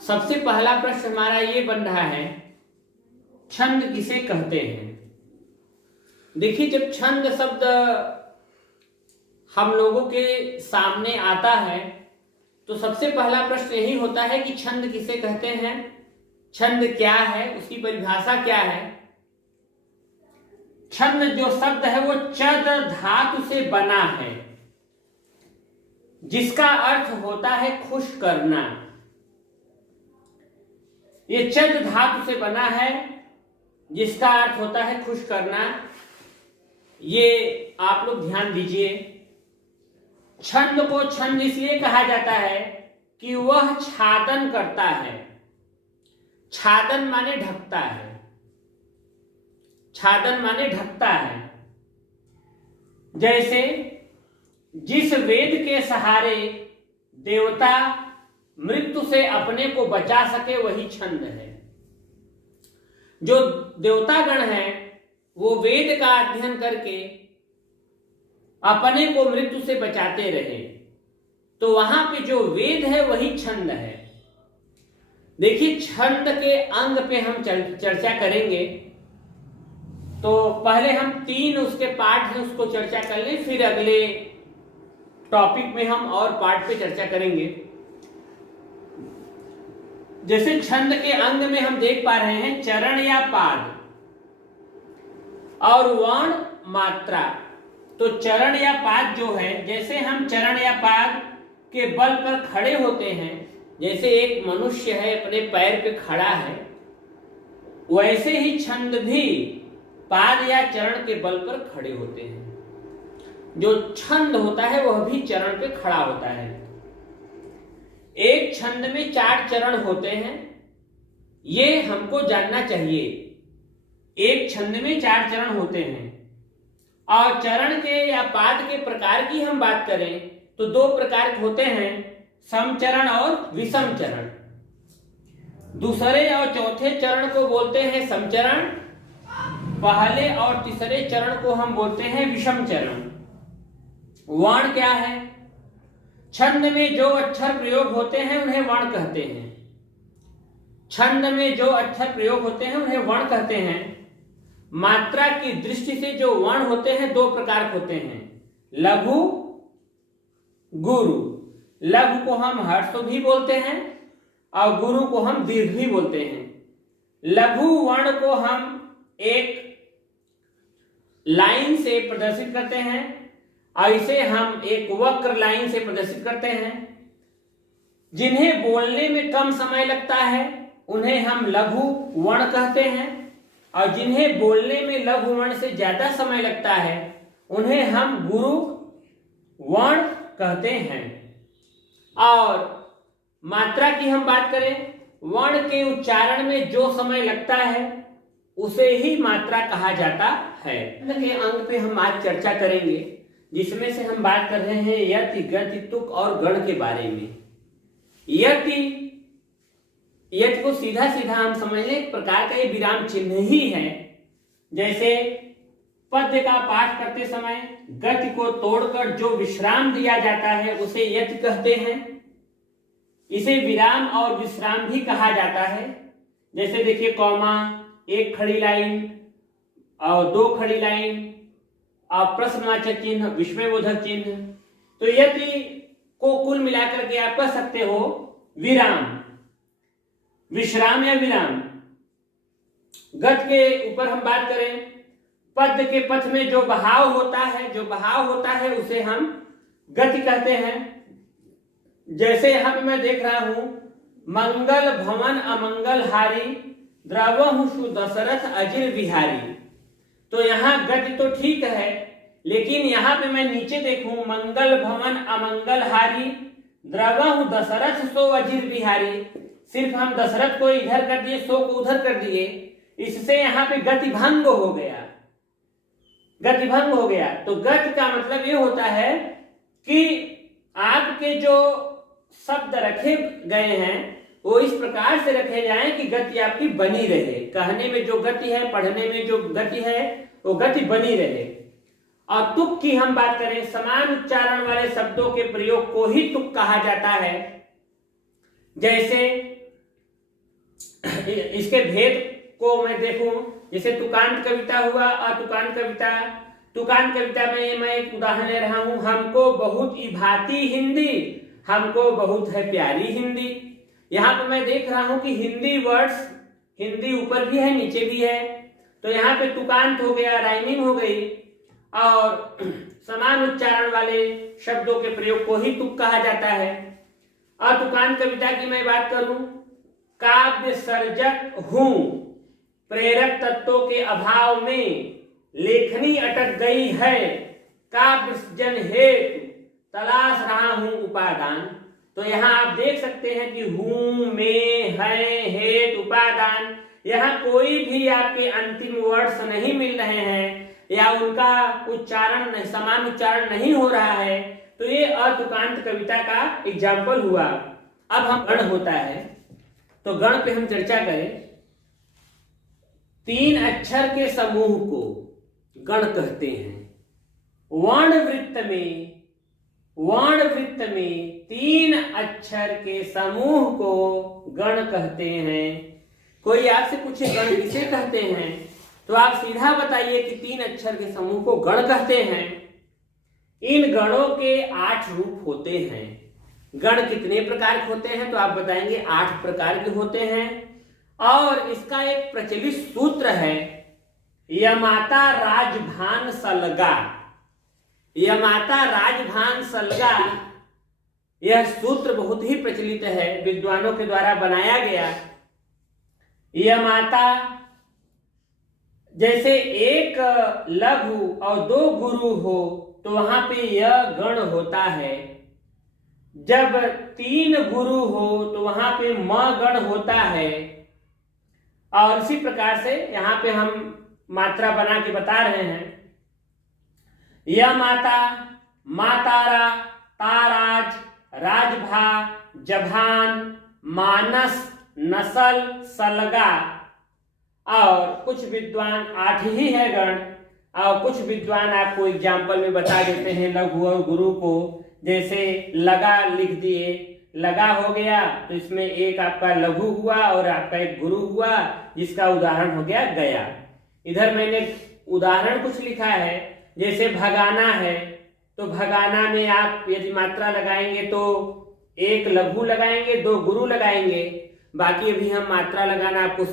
सबसे पहला प्रश्न हमारा ये बन रहा है, छंद किसे कहते हैं। देखिए, जब छंद शब्द हम लोगों के सामने आता है तो सबसे पहला प्रश्न यही होता है कि छंद किसे कहते हैं, छंद क्या है, उसकी परिभाषा क्या है। छंद जो शब्द है वो चद धातु से बना है, जिसका अर्थ होता है खुश करना। ये चद धातु से बना है जिसका अर्थ होता है खुश करना। ये आप लोग ध्यान दीजिए। छंद को छंद इसलिए कहा जाता है कि वह छादन करता है। छादन माने ढकता है, छादन माने ढकता है। जैसे जिस वेद के सहारे देवता मृत्यु से अपने को बचा सके वही छंद है। जो देवतागण है वो वेद का अध्ययन करके अपने को मृत्यु से बचाते रहे, तो वहां पे जो वेद है वही छंद है। देखिए, छंद के अंग पे हम चर्चा करेंगे, तो पहले हम 3 उसके पार्ट हैं उसको चर्चा कर लें, फिर अगले टॉपिक में हम और पार्ट पे चर्चा करेंगे। जैसे छंद के अंग में हम देख पा रहे हैं चरण या पाद और वर्ण मात्रा। तो चरण या पाद जो है, जैसे हम चरण या पाद के बल पर खड़े होते हैं, जैसे एक मनुष्य है अपने पैर पे खड़ा है, वैसे ही छंद भी पाद या चरण के बल पर खड़े होते हैं। जो छंद होता है वह भी चरण पे खड़ा होता है। एक छंद में 4 चरण होते हैं, ये हमको जानना चाहिए। एक छंद में 4 चरण होते हैं और चरण के या पाद के प्रकार की हम बात करें तो 2 प्रकार के होते हैं, समचरण और विषम चरण। दूसरे और चौथे चरण को बोलते हैं समचरण, पहले और तीसरे चरण को हम बोलते हैं विषम चरण। वर्ण क्या है? छंद में जो अक्षर प्रयोग होते हैं उन्हें वर्ण कहते हैं। छंद में जो अक्षर प्रयोग होते हैं उन्हें वर्ण कहते हैं। मात्रा की दृष्टि से जो वर्ण होते हैं 2 प्रकार होते हैं, लघु गुरु। लघु को हम हर्ष भी बोलते हैं और गुरु को हम दीर्घ भी बोलते हैं। लघु वर्ण को हम एक लाइन से प्रदर्शित करते हैं और इसे हम एक वक्र लाइन से प्रदर्शित करते हैं। जिन्हें बोलने में कम समय लगता है उन्हें हम लघु वर्ण कहते हैं और जिन्हें बोलने में लघु वर्ण से ज्यादा समय लगता है उन्हें हम गुरु वर्ण कहते हैं। और मात्रा की हम बात करें, वर्ण के उच्चारण में जो समय लगता है उसे ही मात्रा कहा जाता है। के अंग पे हम आज चर्चा करेंगे, जिसमें से हम बात कर रहे हैं यति, गति, तुक और गण के बारे में। यति को सीधा सीधा हम समझ लें एक प्रकार का ये विराम चिन्ह ही है। जैसे पद्य का पाठ करते समय गति को तोड़कर जो विश्राम दिया जाता है उसे यति कहते हैं। इसे विराम और विश्राम भी कहा जाता है। जैसे देखिए, कॉमा, 1 खड़ी लाइन और 2 खड़ी लाइन और प्रश्नवाचक चिन्ह, विस्मयबोधक चिन्ह। तो यति को कुल मिलाकर के आप कह सकते हो विराम, विश्राम या विराम। गत के ऊपर हम बात करें, पद के पथ में जो बहाव होता है उसे हम गति कहते हैं। जैसे यहां पे मैं देख रहा हूं, मंगल भवन अमंगल हारी, द्रवहु सुदशरथ अजिर बिहारी। तो यहां गति तो ठीक है, लेकिन यहां पे मैं नीचे देखूं, मंगल भवन अमंगल हारी, द्रवहु दशरथ सो अजिर बिहारी। सिर्फ हम दशरथ को इधर कर दिए, सो को उधर कर दिए, इससे यहां पे गति भंग हो गया, गति भंग हो गया। तो गति का मतलब ये होता है कि आपके जो शब्द रखे गए हैं वो इस प्रकार से रखे जाएं कि गति आपकी बनी रहे। कहने में जो गति है, पढ़ने में जो गति है, वो गति बनी रहे। और तुक की हम बात करें, समान उच्चारण वाले शब्दों के प्रयोग को ही तुक कहा जाता है। जैसे इसके भेद को मैं देखूं, जैसे तुकांत कविता हुआ, अतुकांत कविता। तुकांत कविता में मैं एक उदाहरण ले रहा हूं, हमको बहुत ही भाती हिंदी, हमको बहुत है प्यारी हिंदी। यहाँ पे मैं देख रहा हूं कि हिंदी वर्ड्स, हिंदी ऊपर भी है नीचे भी है, तो यहाँ पे तुकांत हो गया, राइमिंग हो गई, और समान उच्चारण वाले शब्दों के प्रयोग को ही तुक कहा जाता है। अतुकांत कविता की मैं बात करूं, काव्य सर्जक हूं, प्रेरक तत्वों के अभाव में लेखनी अटक गई है, काव्य सृजन हेतु तलाश रहा हूं उपादान। तो यहाँ आप देख सकते हैं कि हूं, में, है, हेत, उपादान, यहाँ कोई भी आपके अंतिम वर्ड्स नहीं मिल रहे हैं या उनका उच्चारण समान उच्चारण नहीं हो रहा है, तो ये अतुकांत कविता का एग्जाम्पल हुआ। अब हम गण होता है, तो गण पे हम चर्चा करें। 3 अक्षर के समूह को गण कहते हैं। वर्ण वृत्त में 3 अक्षर के समूह को गण कहते हैं। कोई आपसे पूछे गण किसे कहते हैं, तो आप सीधा बताइए कि 3 अक्षर के समूह को गण कहते हैं। इन गणों के 8 रूप होते हैं। गण कितने प्रकार के होते हैं, तो आप बताएंगे 8 प्रकार के होते हैं। और इसका एक प्रचलित सूत्र है, यमाता राजभान सलगा। यमाता राजभान सलगा, यह सूत्र बहुत ही प्रचलित है, विद्वानों के द्वारा बनाया गया। यमाता, जैसे एक लघु और 2 गुरु हो तो वहां पे यह गण होता है। जब 3 गुरु हो तो वहां पे म गण होता है। और इसी प्रकार से यहाँ पे हम मात्रा बना के बता रहे हैं। यह माता, मातारा, ताराज, राजभा, जभान, मानस, नसल, सलगा। और कुछ विद्वान 8 ही है गण, और कुछ विद्वान आपको एग्जाम्पल में बता देते हैं लघु और गुरु को। जैसे लगा लिख दिए, लगा हो गया तो इसमें एक आपका लघु हुआ और आपका एक गुरु हुआ, जिसका उदाहरण हो गया गया। इधर मैंने उदाहरण कुछ लिखा है, जैसे भगाना है, तो भगाना में आप यदि मात्रा लगाएंगे तो एक लघु लगाएंगे, 2 गुरु लगाएंगे। बाकी अभी हम मात्रा लगाना आपको